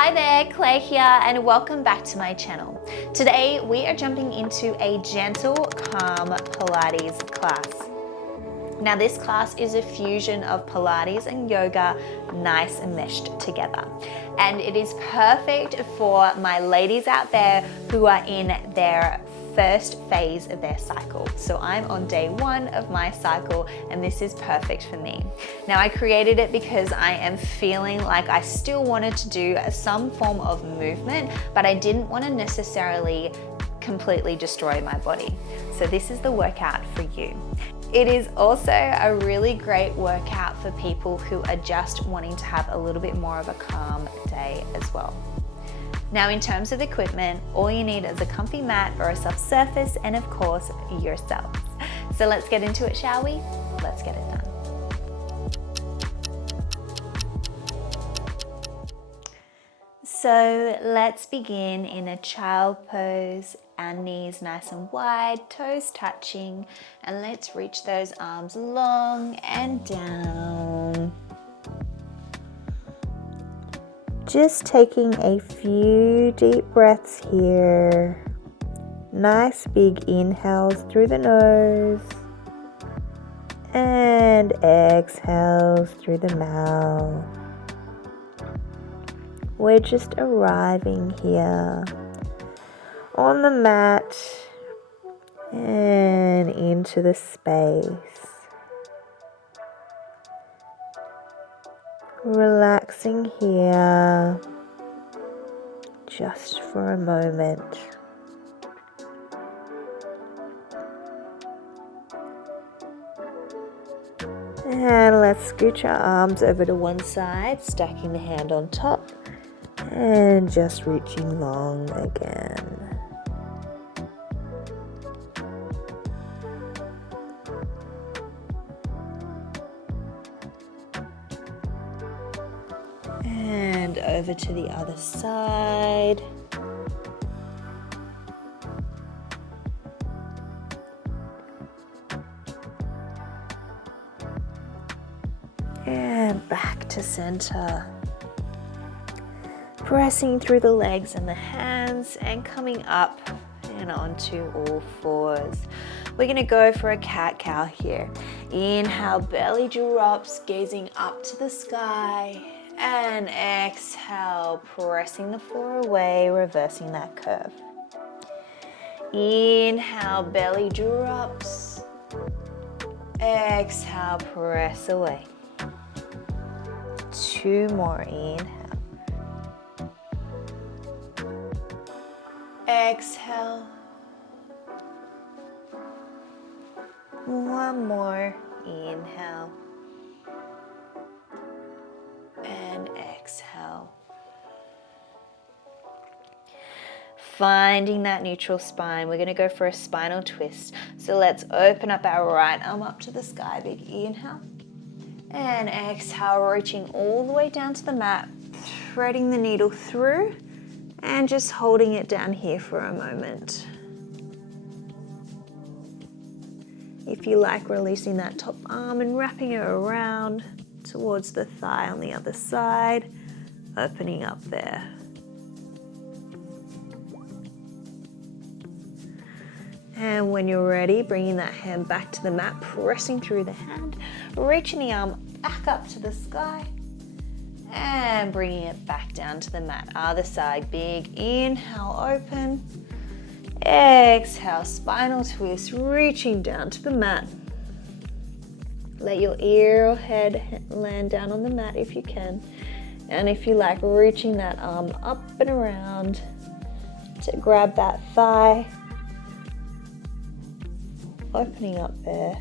Hi there, Claire here, and welcome back to my channel. Today we are jumping into a gentle, calm Pilates class. Now this class is a fusion of Pilates and yoga, nice and meshed together. And it is perfect for my ladies out there who are in their first phase of their cycle. So I'm on day 1 of my cycle and this is perfect for me. Now I created it because I am feeling like I still wanted to do some form of movement, but I didn't want to necessarily completely destroy my body. So this is the workout for you. It is also a really great workout for people who are just wanting to have a little bit more of a calm day as well. Now in terms of equipment, all you need is a comfy mat or a soft surface and of course yourselves. So let's get into it, shall we? Let's get it done. So let's begin in a child pose, our knees nice and wide, toes touching, and let's reach those arms long and down. Just taking a few deep breaths here. Nice big inhales through the nose and exhales through the mouth. We're just arriving here on the mat and into the space. Relaxing here just for a moment. And let's scooch our arms over to one side, stacking the hand on top and just reaching long again. And over to the other side. And back to center. Pressing through the legs and the hands and coming up and onto all fours. We're going to go for a cat-cow here. Inhale, belly drops, gazing up to the sky. And exhale, pressing the floor away, reversing that curve. Inhale, belly drops. Exhale, press away. 2 more, inhale. Exhale. 1 more, inhale. And exhale. Finding that neutral spine. We're going to go for a spinal twist. So let's open up our right arm up to the sky. Big inhale. And exhale, reaching all the way down to the mat. Threading the needle through. And just holding it down here for a moment. If you like, releasing that top arm and wrapping it around towards the thigh on the other side, opening up there. And when you're ready, bringing that hand back to the mat, pressing through the hand, reaching the arm back up to the sky, and bringing it back down to the mat. Other side, big inhale, open. Exhale, spinal twist, reaching down to the mat. Let your ear or head land down on the mat if you can. And if you like, reaching that arm up and around to grab that thigh. Opening up there.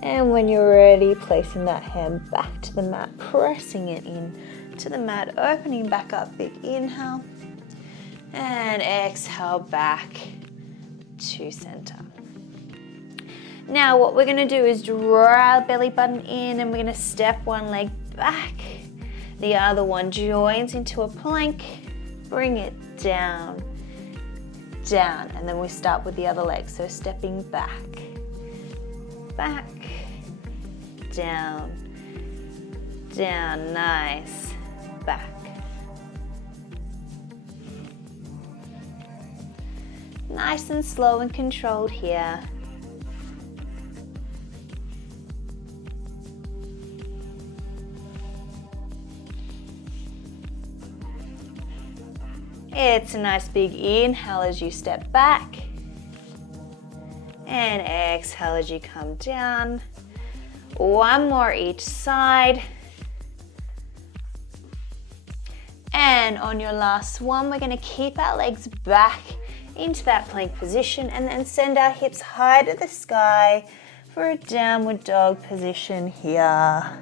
And when you're ready, placing that hand back to the mat, pressing it in to the mat, opening back up, big inhale. And exhale back to center. Now what we're going to do is draw our belly button in and we're going to step one leg back. The other one joins into a plank. Bring it down, down. And then we start with the other leg. So stepping back, back, down, down, nice, back. Nice and slow and controlled here. It's a nice big inhale as you step back. And exhale as you come down. One more each side. And on your last one, we're going to keep our legs back into that plank position and then send our hips high to the sky for a downward dog position here.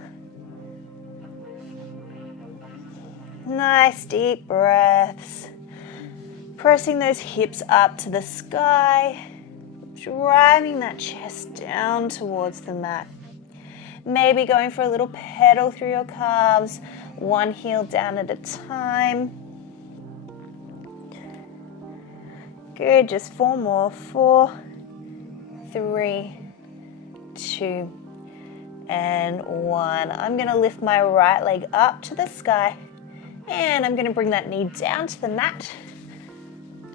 Nice deep breaths. Pressing those hips up to the sky, driving that chest down towards the mat. Maybe going for a little pedal through your calves, one heel down at a time. Good, just 4 more. 4, 3, 2, and 1. I'm going to lift my right leg up to the sky, and I'm going to bring that knee down to the mat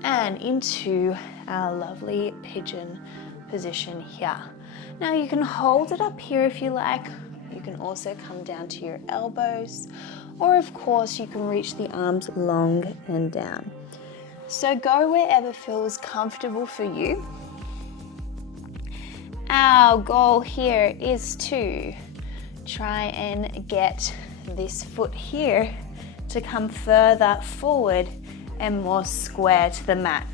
and into our lovely pigeon position here. Now you can hold it up here if you like. You can also come down to your elbows, or of course you can reach the arms long and down. So go wherever feels comfortable for you. Our goal here is to try and get this foot here to come further forward and more square to the mat.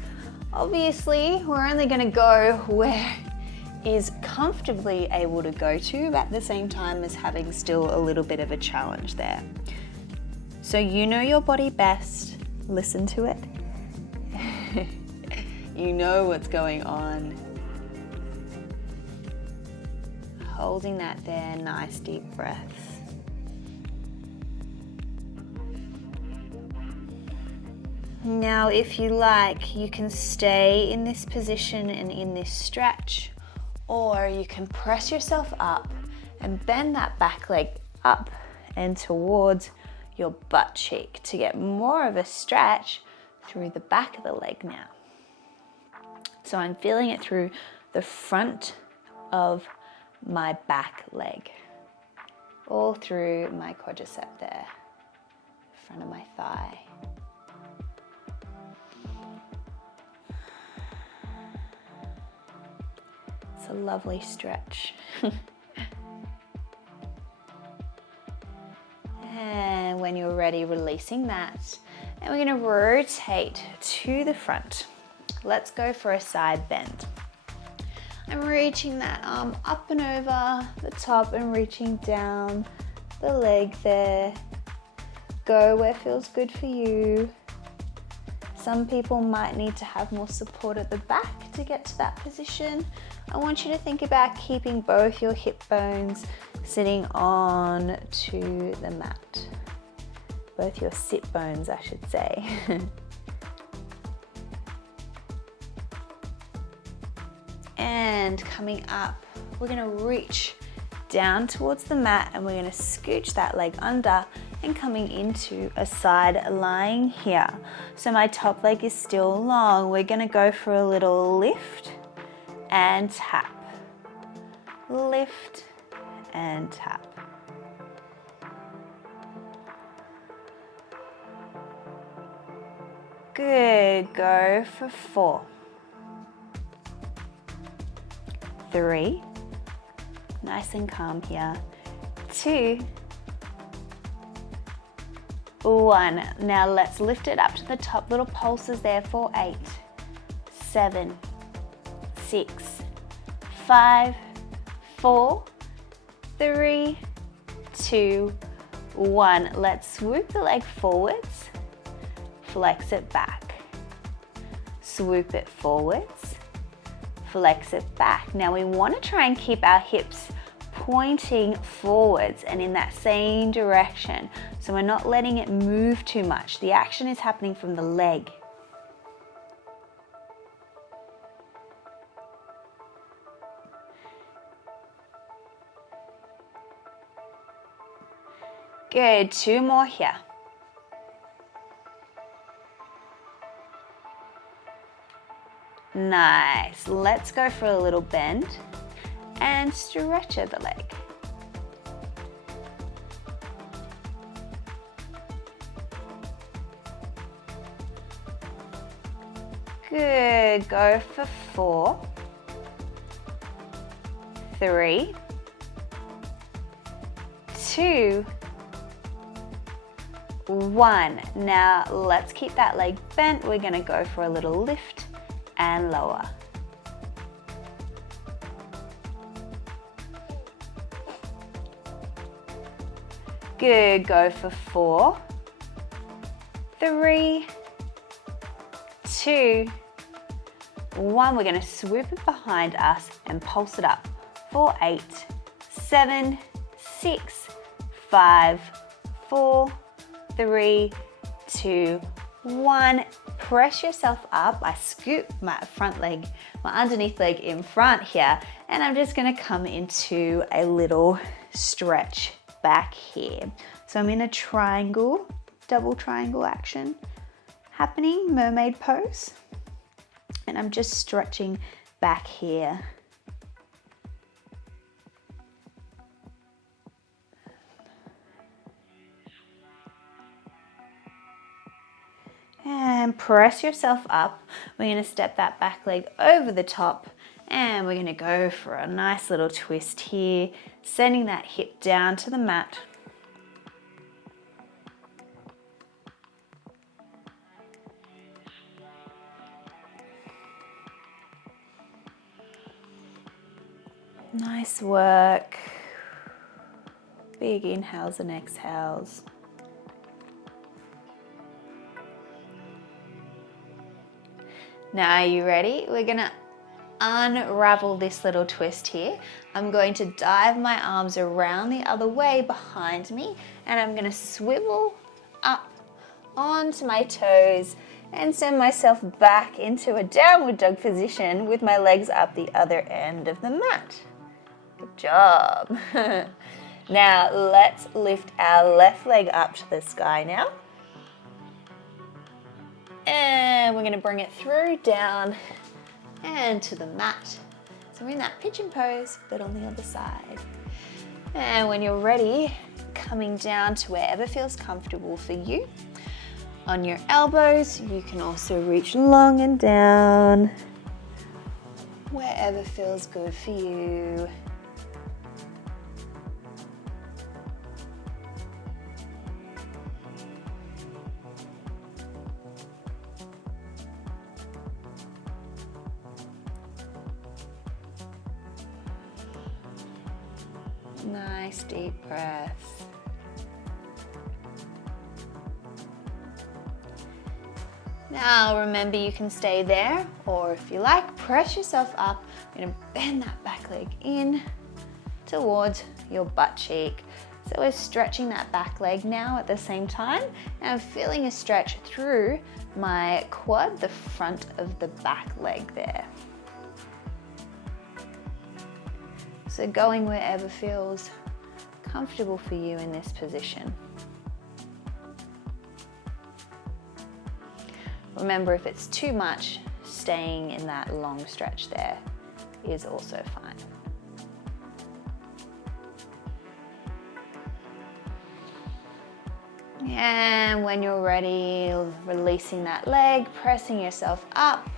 Obviously, we're only going to go where is comfortably able to go to, but at the same time as having still a little bit of a challenge there. So you know your body best. Listen to it. You know what's going on. Holding that there, nice deep breaths. Now, if you like, you can stay in this position and in this stretch, or you can press yourself up and bend that back leg up and towards your butt cheek to get more of a stretch through the back of the leg now. So I'm feeling it through the front of my back leg, all through my quadricep there, front of my thigh. It's a lovely stretch. And when you're ready, releasing that. And we're going to rotate to the front. Let's go for a side bend. I'm reaching that arm up and over the top and reaching down the leg there. Go where feels good for you. Some people might need to have more support at the back to get to that position. I want you to think about keeping both your hip bones sitting on to the mat. Both your sit bones, I should say. And coming up, we're going to reach down towards the mat and we're going to scooch that leg under and coming into a side lying here. So my top leg is still long. We're going to go for a little lift and tap. Lift and tap. Good. Go for 4. 3. Nice and calm here. 2. 1. Now let's lift it up to the top. Little pulses there for 8, 7, 6, 5, 4, 3, 2, 1. Let's swoop the leg forwards, flex it back, swoop it forwards, flex it back. Now we want to try and keep our hips pointing forwards and in that same direction. So we're not letting it move too much. The action is happening from the leg. Good, 2 more here. Nice. Let's go for a little bend and stretch the leg. Good, go for 4, 3, 2, 1. Now let's keep that leg bent. We're gonna go for a little lift and lower. Good, go for 4, 3, 2, 1. We're going to swoop it behind us and pulse it up for 8, 7, 6, 5, 4, 3, 2, 1. Press yourself up. I scoop my front leg, my underneath leg in front here, and I'm just going to come into a little stretch back here. So I'm in a triangle, double triangle action happening, mermaid pose, and I'm just stretching back here. And press yourself up. We're going to step that back leg over the top, and we're going to go for a nice little twist here, sending that hip down to the mat. Nice work. Big inhales and exhales. Now, are you ready? We're gonna unravel this little twist here. I'm going to dive my arms around the other way behind me, and I'm gonna swivel up onto my toes and send myself back into a downward dog position with my legs up the other end of the mat. Good job. Now let's lift our left leg up to the sky now. And we're going to bring it through, down, and to the mat. So we're in that pigeon pose, but on the other side. And when you're ready, coming down to wherever feels comfortable for you. On your elbows, you can also reach long and down, wherever feels good for you. Nice deep breaths. Now remember, you can stay there, or if you like, press yourself up. You're going to bend that back leg in towards your butt cheek. So we're stretching that back leg now at the same time, and I'm feeling a stretch through my quad, the front of the back leg there. So going wherever feels comfortable for you in this position. Remember, if it's too much, staying in that long stretch there is also fine. And when you're ready, releasing that leg, pressing yourself up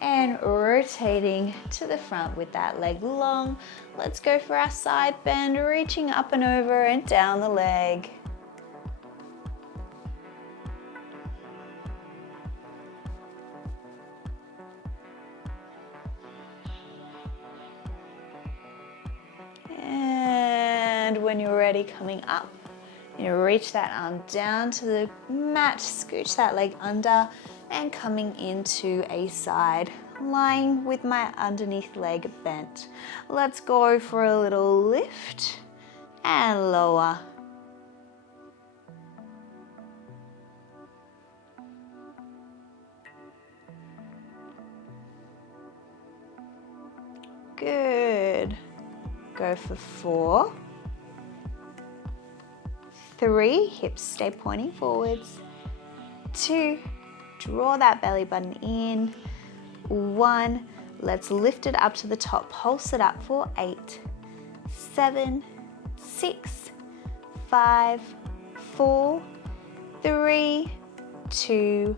and rotating to the front with that leg long. Let's go for our side bend, reaching up and over and down the leg. And when you're ready, coming up, you reach that arm down to the mat, scooch that leg under, and coming into a side, lying with my underneath leg bent. Let's go for a little lift and lower. Good. Go for 4, 3, hips stay pointing forwards. 2, draw that belly button in. 1, let's lift it up to the top, pulse it up for 8, 7, 6, 5, 4, 3, 2,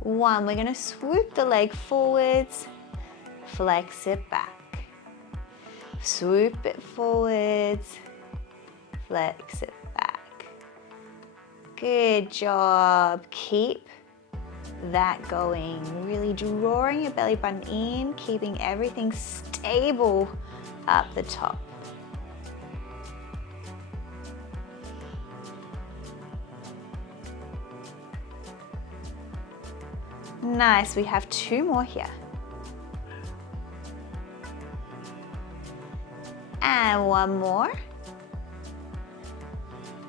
1. We're going to swoop the leg forwards, flex it back. Swoop it forwards, flex it back. Good job. Keep that going. Really drawing your belly button in, keeping everything stable up the top. Nice. We have 2 more here. And 1 more.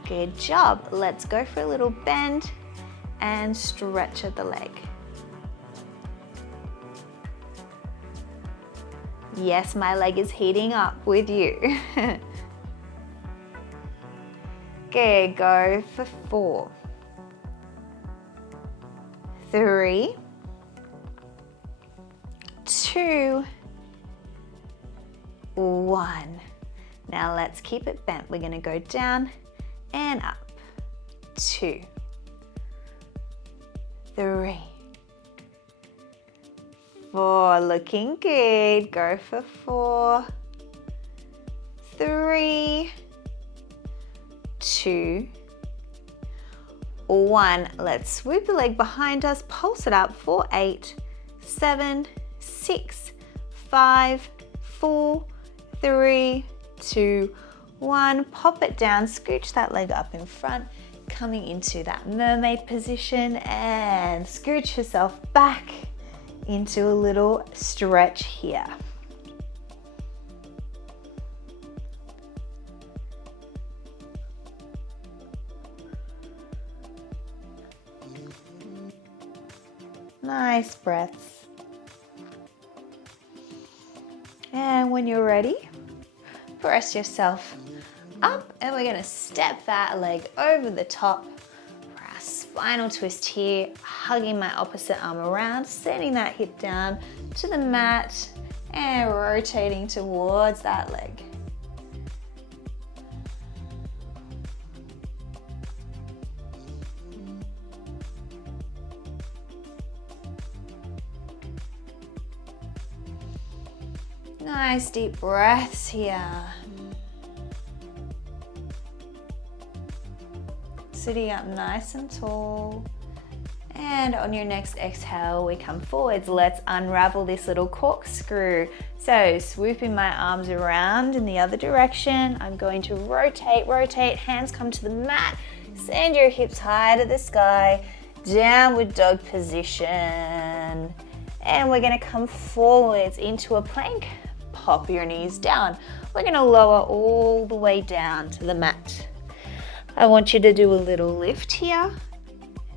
Good job. Let's go for a little bend and stretch at the leg. Yes, my leg is heating up with you. Good, go for 4, 3, 2, 1. Now let's keep it bent. We're going to go down and up. 2, 3, 4. Looking good. Go for 4, 3, 2, 1. Let's swoop the leg behind us, pulse it up for 8, 7, 6, 5, 4, 3, 2, 1. Pop it down, scooch that leg up in front, coming into that mermaid position, and scooch yourself back into a little stretch here. Nice breaths. And when you're ready, press yourself up, and we're going to step that leg over the top for our spinal twist here, hugging my opposite arm around, sending that hip down to the mat and rotating towards that leg. Nice deep breaths here. Sitting up nice and tall. And on your next exhale, we come forwards. Let's unravel this little corkscrew. So swooping my arms around in the other direction. I'm going to rotate, hands come to the mat. Send your hips high to the sky. Downward dog position. And we're gonna come forwards into a plank. Pop your knees down. We're going to lower all the way down to the mat. I want you to do a little lift here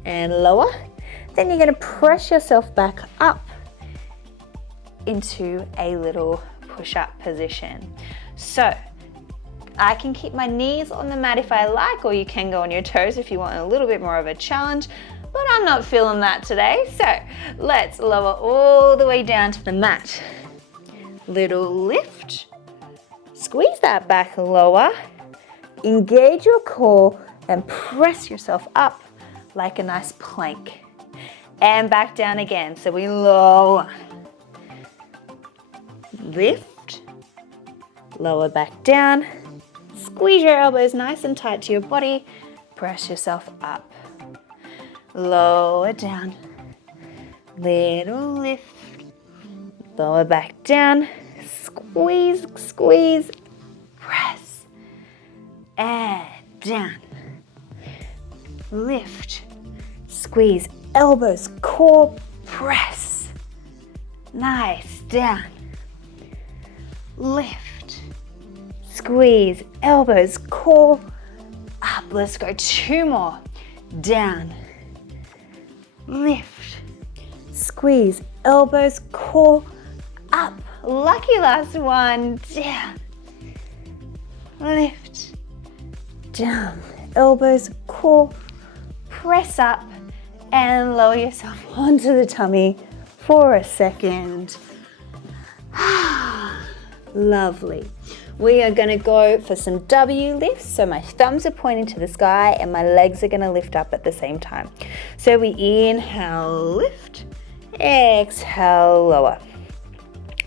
and lower. Then you're going to press yourself back up into a little push-up position. So I can keep my knees on the mat if I like, or you can go on your toes if you want a little bit more of a challenge, but I'm not feeling that today. So let's lower all the way down to the mat. Little lift, squeeze that back lower, engage your core and press yourself up like a nice plank. And back down again, so we lower, lift, lower back down, squeeze your elbows nice and tight to your body, press yourself up, lower down, little lift, lower back down, squeeze, squeeze, press, and down, lift, squeeze, elbows, core, press, nice, down, lift, squeeze, elbows, core, up. Let's go 2 more, down, lift, squeeze, elbows, core, up. Lucky last one. Down, lift, down, elbows, core, press up and lower yourself onto the tummy for a second. Lovely. We are going to go for some W lifts. So my thumbs are pointing to the sky and my legs are going to lift up at the same time. So we inhale, lift, exhale, lower.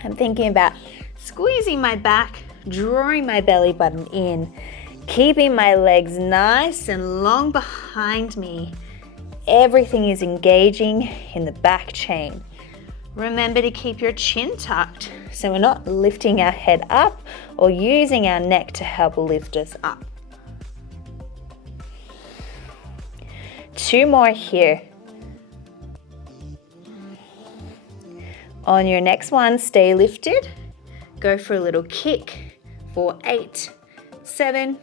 I'm thinking about squeezing my back, drawing my belly button in, keeping my legs nice and long behind me. Everything is engaging in the back chain. Remember to keep your chin tucked so we're not lifting our head up or using our neck to help lift us up. 2 more here. On your next one, stay lifted. Go for a little kick for 8, 7,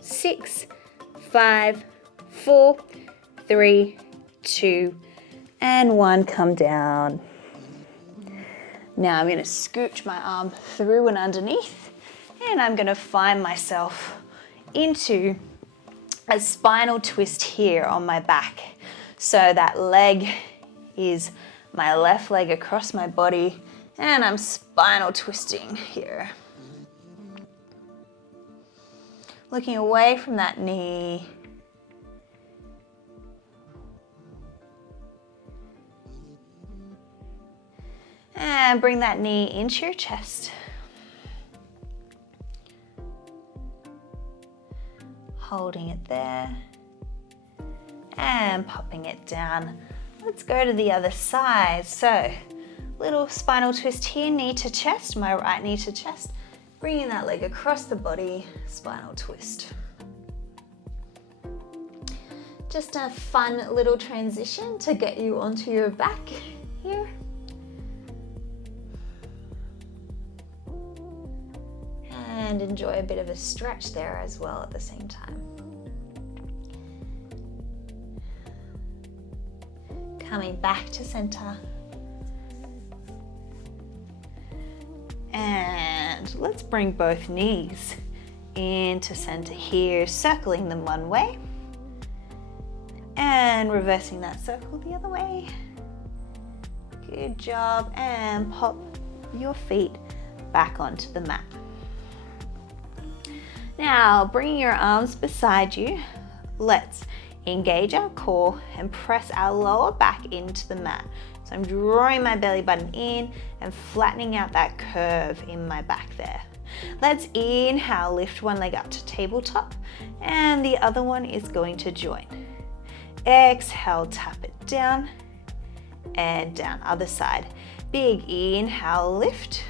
6, 5, 4, 3, 2, and 1. Come down. Now I'm going to scooch my arm through and underneath, and I'm going to find myself into a spinal twist here on my back. So that leg is my left leg across my body, and I'm spinal twisting here. Looking away from that knee. And bring that knee into your chest. Holding it there. And popping it down. Let's go to the other side. So, little spinal twist here, knee to chest, my right knee to chest. Bringing that leg across the body, spinal twist. Just a fun little transition to get you onto your back here. And enjoy a bit of a stretch there as well at the same time. Coming back to center. And let's bring both knees into center here, circling them one way. And reversing that circle the other way. Good job. And pop your feet back onto the mat. Now, bringing your arms beside you, let's engage our core and press our lower back into the mat. So I'm drawing my belly button in and flattening out that curve in my back there. Let's inhale, lift one leg up to tabletop, and the other one is going to join. Exhale, tap it down, and down, other side. Big inhale, lift,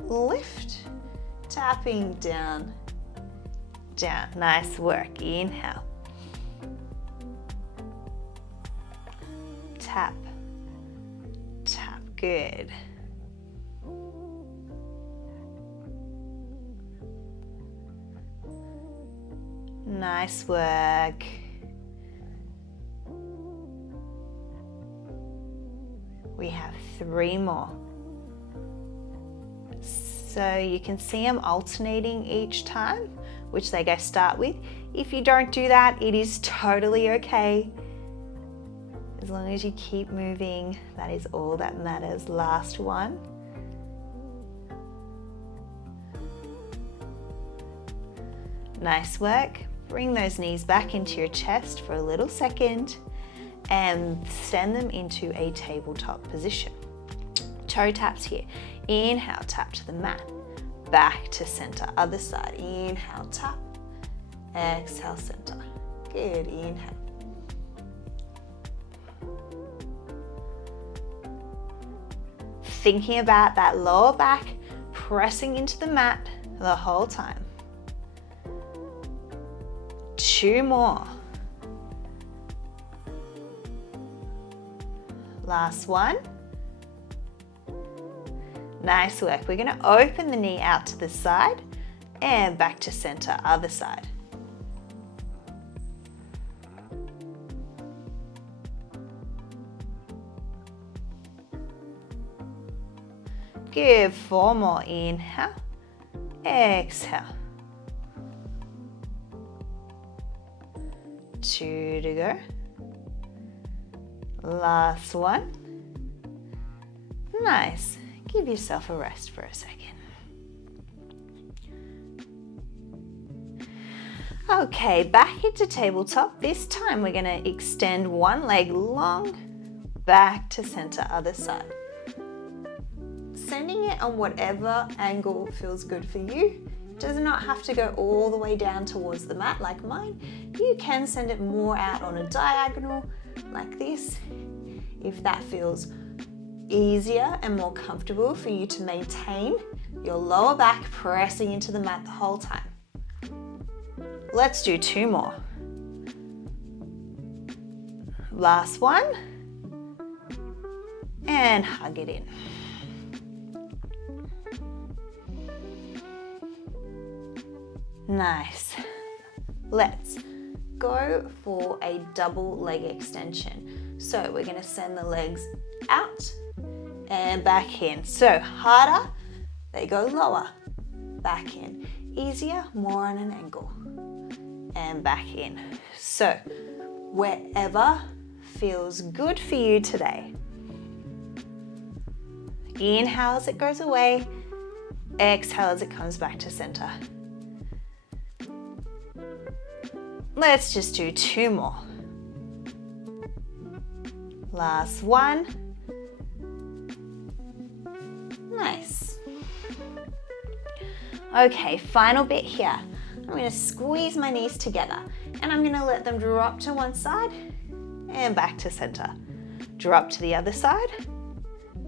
lift, tapping down, down. Nice work. Inhale. Tap, tap. Good. Nice work. We have 3 more. So you can see I'm alternating each time which leg I start with. If you don't do that, it is totally okay. As long as you keep moving, that is all that matters. Last one. Nice work. Bring those knees back into your chest for a little second and send them into a tabletop position. Toe taps here. Inhale, tap to the mat. Back to center. Other side. Inhale, tap. Exhale, center. Good. Inhale. Thinking about that lower back pressing into the mat the whole time. 2 more. Last one. Nice work. We're going to open the knee out to the side and back to center, other side. Give 4 more. Inhale, exhale. 2 to go. Last one. Nice. Give yourself a rest for a second. Okay, back into tabletop. This time we're going to extend one leg long, back to center, other side. Sending it on whatever angle feels good for you. It does not have to go all the way down towards the mat like mine. You can send it more out on a diagonal like this if that feels easier and more comfortable for you to maintain your lower back pressing into the mat the whole time. Let's do 2 more. Last one. And hug it in. Nice. Let's go for a double leg extension. So we're going to send the legs out and back in. So harder, they go lower. Back in. Easier, more on an angle. And back in. So wherever feels good for you today. Inhale as it goes away. Exhale as it comes back to center. Let's just do 2 more. Last one. Nice. Okay, final bit here. I'm going to squeeze my knees together and I'm going to let them drop to one side and back to center. Drop to the other side,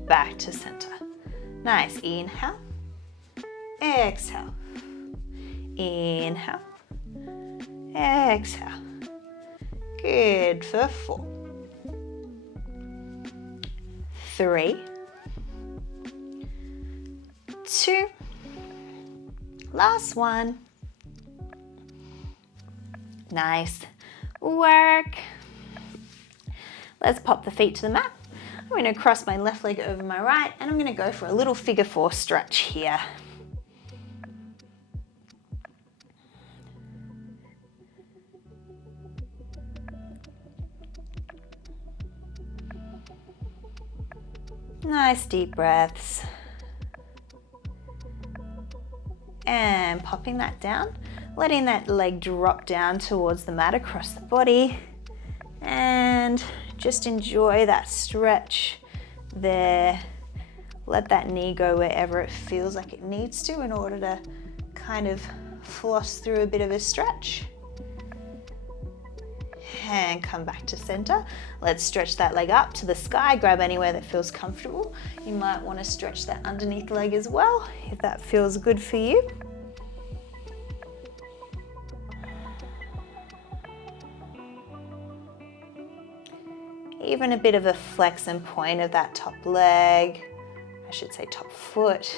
back to center. Nice. Inhale, exhale. Inhale, exhale. Good for 4. 3, 2, last one. Nice work. Let's pop the feet to the mat. I'm going to cross my left leg over my right and I'm going to go for a little figure 4 stretch here. Nice deep breaths. And popping that down, letting that leg drop down towards the mat across the body. And just enjoy that stretch there. Let that knee go wherever it feels like it needs to in order to kind of floss through a bit of a stretch. And come back to center. Let's stretch that leg up to the sky. Grab anywhere that feels comfortable. You might want to stretch that underneath leg as well if that feels good for you. Even a bit of a flex and point of that top leg, I should say top foot,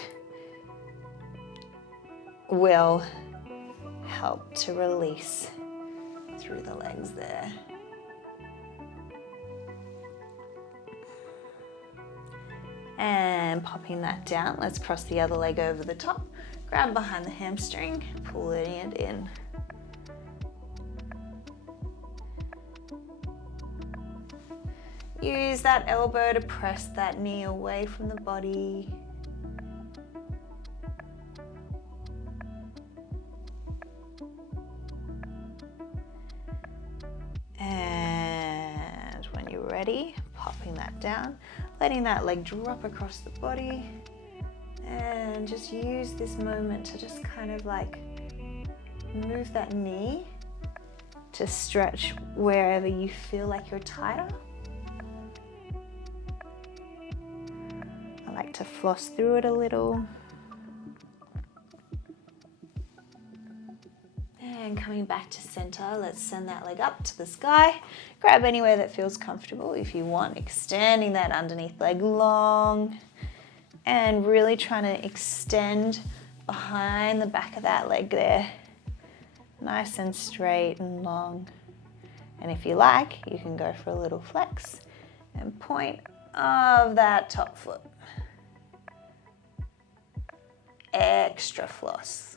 will help to release through the legs there. And popping that down, let's cross the other leg over the top, grab behind the hamstring, pulling it in. Use that elbow to press that knee away from the body. And when you're ready, popping that down, letting that leg drop across the body. And just use this moment to just kind of like move that knee to stretch wherever you feel like you're tighter. I like to floss through it a little. And coming back to center, let's send that leg up to the sky. Grab anywhere that feels comfortable if you want, extending that underneath leg long and really trying to extend behind the back of that leg there. Nice and straight and long. And if you like, you can go for a little flex and point of that top foot. Extra floss.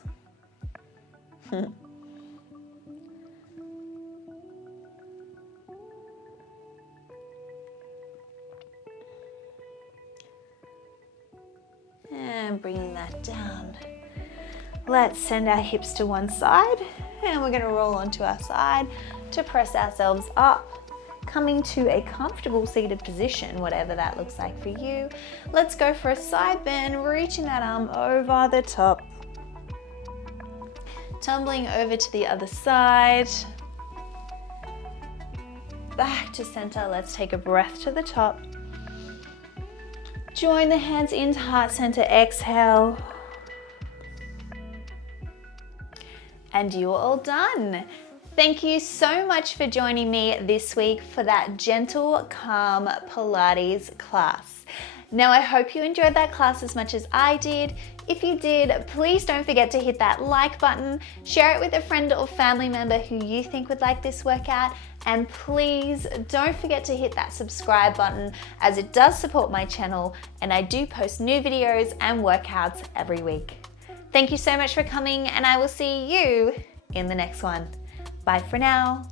bringing that down. Let's send our hips to one side and we're gonna roll onto our side to press ourselves up, coming to a comfortable seated position, whatever that looks like for you. Let's go for a side bend, reaching that arm over the top, tumbling over to the other side, back to center. Let's take a breath to the top. Join the hands into heart center, exhale. And you're all done. Thank you so much for joining me this week for that gentle, calm Pilates class. Now, I hope you enjoyed that class as much as I did. If you did, please don't forget to hit that like button, share it with a friend or family member who you think would like this workout, and please don't forget to hit that subscribe button as it does support my channel and I do post new videos and workouts every week. Thank you so much for coming and I will see you in the next one. Bye for now.